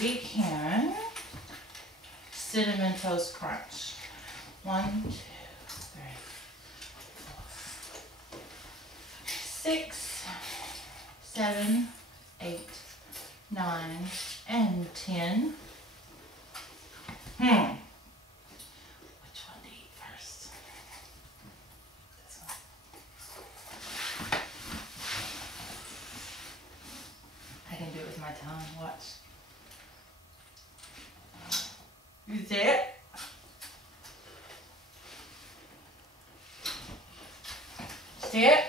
we can Cinnamon Toast Crunch. 1, 2, 3, 4, 6, 7, 8, 9, and 10. Which one to eat first? This one. I can do it with my tongue. Watch. You see it? See it?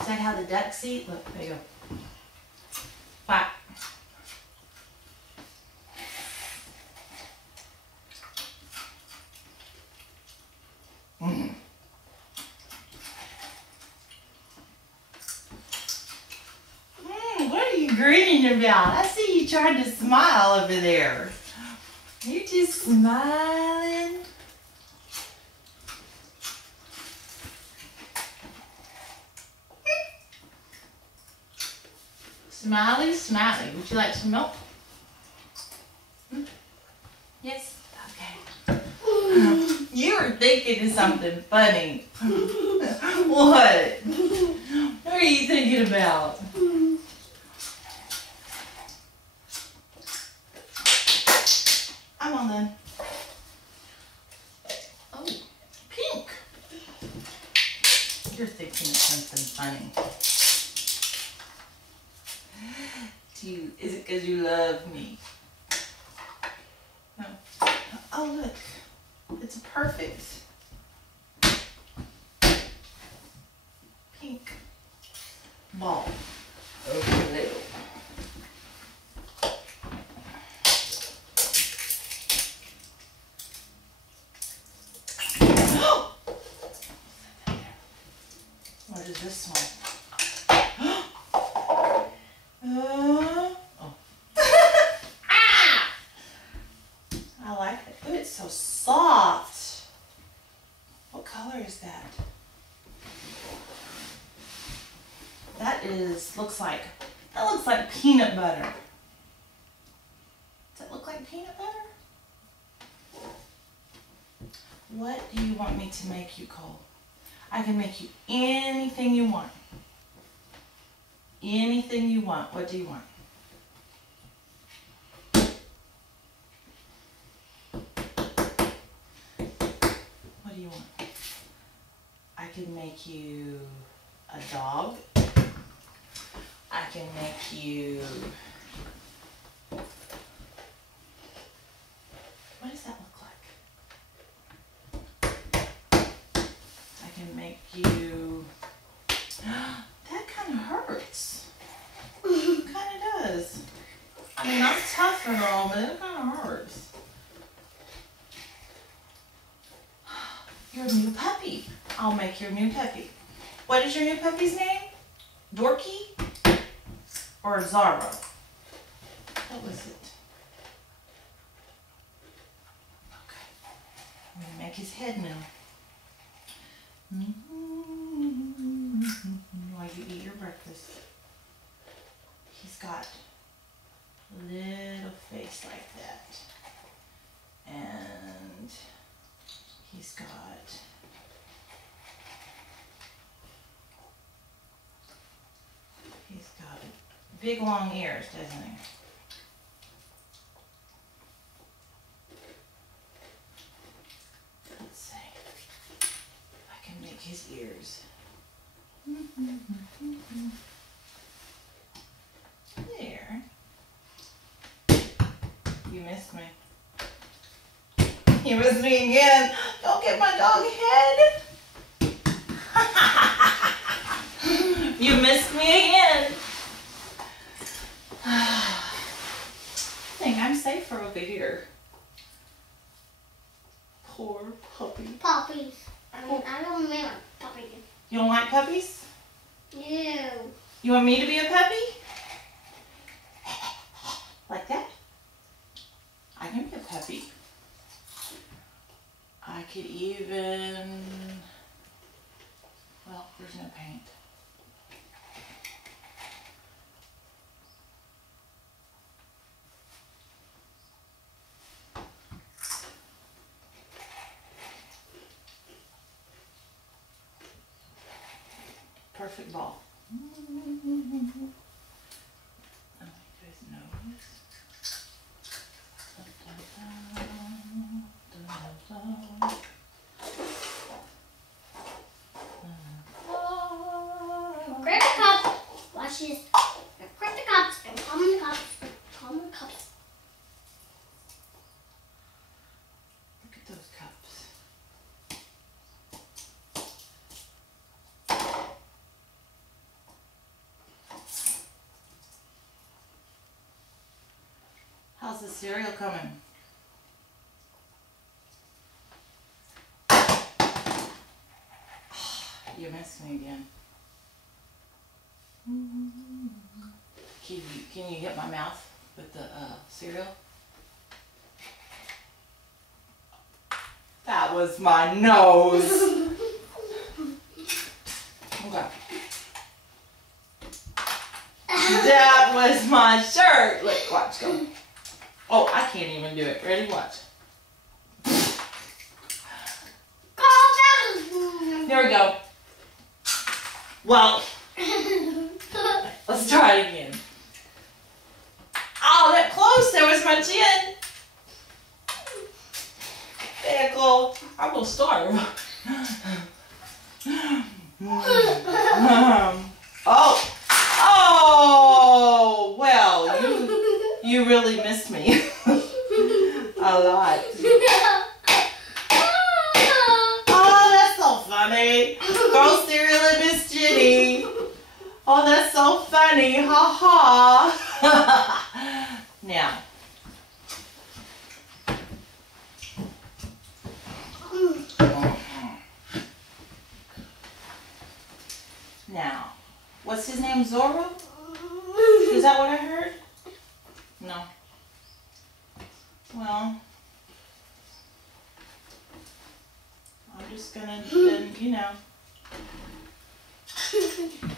Is that how the ducks eat? Look, there you go. Quack. What are you grinning about? I see you trying to smile over there. You're just smiling. Smiley, smiley. Would you like some milk? Yes? Okay. You were thinking of something funny. What? What are you thinking about? I'm all done. Oh, pink. You're thinking of something funny. Is it because you love me? No. Oh, look. It's a perfect pink ball. Okay, little. What is this one? I like it. Ooh, it's so soft. What color is that? That looks like peanut butter. Does it look like peanut butter? What do you want me to make you, Cole? I can make you anything you want. Anything you want. What do you want? What do you want? I can make you a dog. I can make you... What does that look like? I can make you... That kind of hurts. It kind of does. I mean, I'm tough and all, but it kind of hurts. Your new puppy. I'll make your new puppy. What is your new puppy's name? Dorky? Or Zara? What was it? Okay. I'm going to make his head now. While you eat your breakfast. He's got a little face like that. And he's got big long ears, doesn't he? Let's see if I can make his ears. There. You missed me. You missed me again. Don't get my dog head. You missed me again. I think I'm safer over here. Poor puppy. Puppies. I don't like puppies. You don't like puppies? No. You want me to be a puppy? Like that? I can be a puppy. I could even perfect ball. Oh, you guys nose. Grab the cup. Watch this. Grab the cups and calm the cups. Calm the cups. Look at those cups. How's the cereal coming? You missed me again. Can you hit my mouth with the cereal? That was my nose. Okay. That was my shirt. Look, watch, go. Oh, I can't even do it. Ready? Watch. There we go. Well, let's try it again. Oh, that close. There was my chin. Pickle. I'm going to starve. Oh. Oh, well, you really missed me. A lot. Oh, that's so funny. Throw cereal at Miss Jenny. Oh, that's so funny. Ha ha. Now. Now. What's his name? Zorro? Is that what I heard? No. Well. I'm just gonna, then, you know.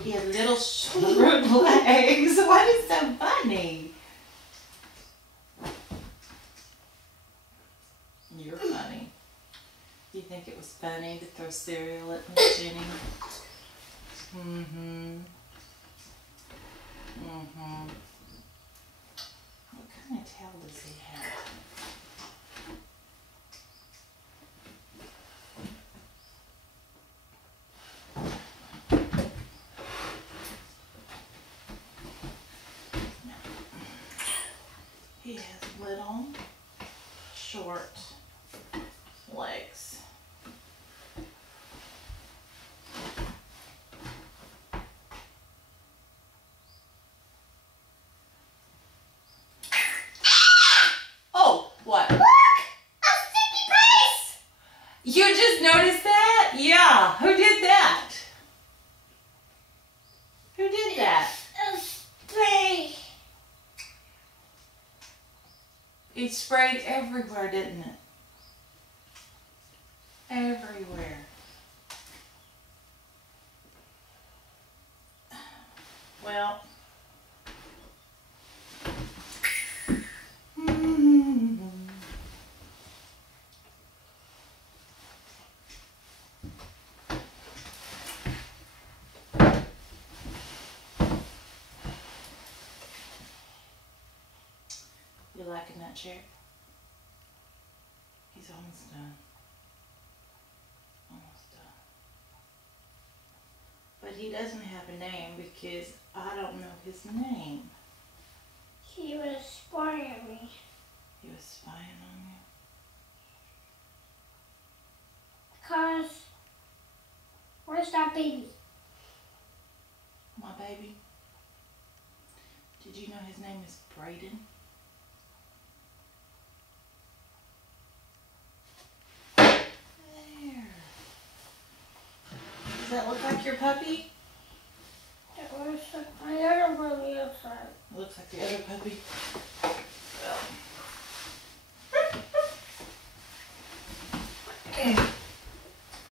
He had little short legs. What is so funny? You're funny. You think it was funny to throw cereal at Miss Jenny? Mm-hmm. Mm-hmm. What kind of tail does he have? He has little, short legs. Oh, what? Look! A sticky place! You just noticed that? Yeah. Who did that? Who did that? A spray. It sprayed everywhere, didn't it? Everywhere. Well. You liking that chair? He's almost done. Almost done. But he doesn't have a name because I don't know his name. He was spying on me. He was spying on you? Because, where's that baby? My baby? Did you know his name is Braden? There. Does that look like your puppy? That was my other baby outside. It looks like the other puppy.